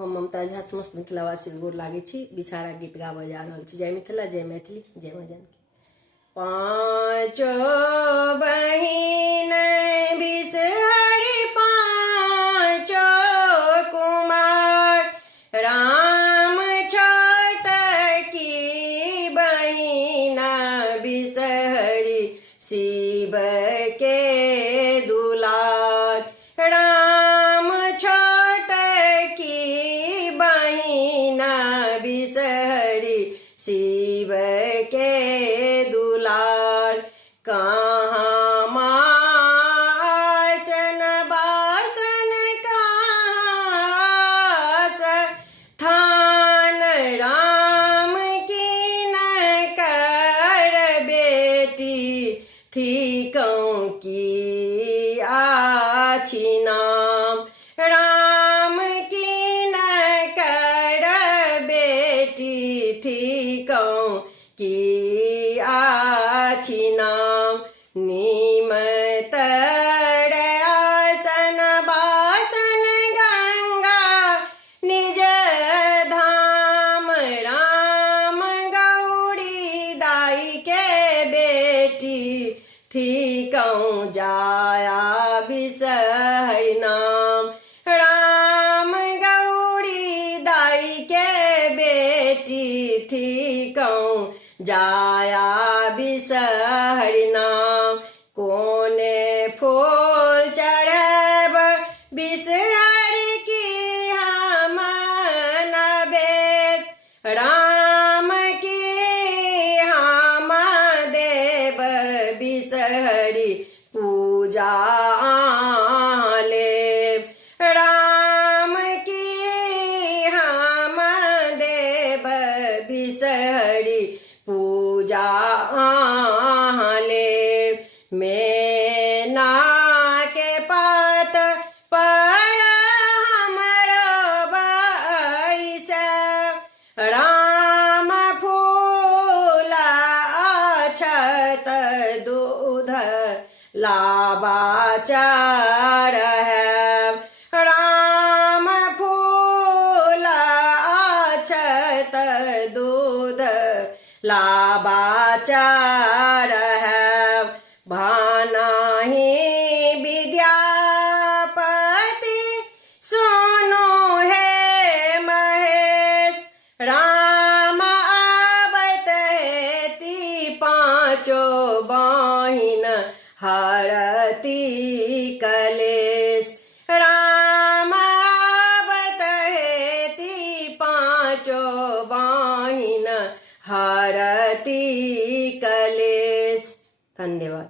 हम ममता झा समस्त मिथिलावासी गोर लागे छी। विषहारा गीत गाबऽ जा रहल छी। जय मिथिला, जय मैथिली, जय माँ जानकी। पाँचो बहिन बिषहरि पाँचो कुमार, राम छोटकी बहिना बिषहरि शिव के दुलार। राम छोटकी बहिना बिषहरि शिव के दुलार। कहाँ मासन बासन कहाँ स्थान, राम की न कर बेटी थी कौं की आछि नाम। राम की न कर बेटी थी कौं की आछि नाम। नीमतर आसन बासन गंगा निज धाम, राम गौरी दाई के बेटी थी कौं जाया बिषहरि नाम। राम गौरी दाई के बेटी थी कौं जाया बिषहरि नाम। कोने फूल चढ़ब बिषहरि की हम नवेद, राम की हम देव बिषहरि पूजा लेब। राम की हम देव बिषहरि पूजा लेब। मैना के पात पर हमरो बैसे, राम फूल अक्षत दूध लाबा चढ़ैब। राम फूल अक्षत दूध लाबा चढ़ैब। भानाहि विद्यापति सुनो हे महेश, राम आबत हेती पाँचो बहिन हरती कलेश। राम आबत हेती पाँचो बहिन हरती कलेश। धन्यवाद।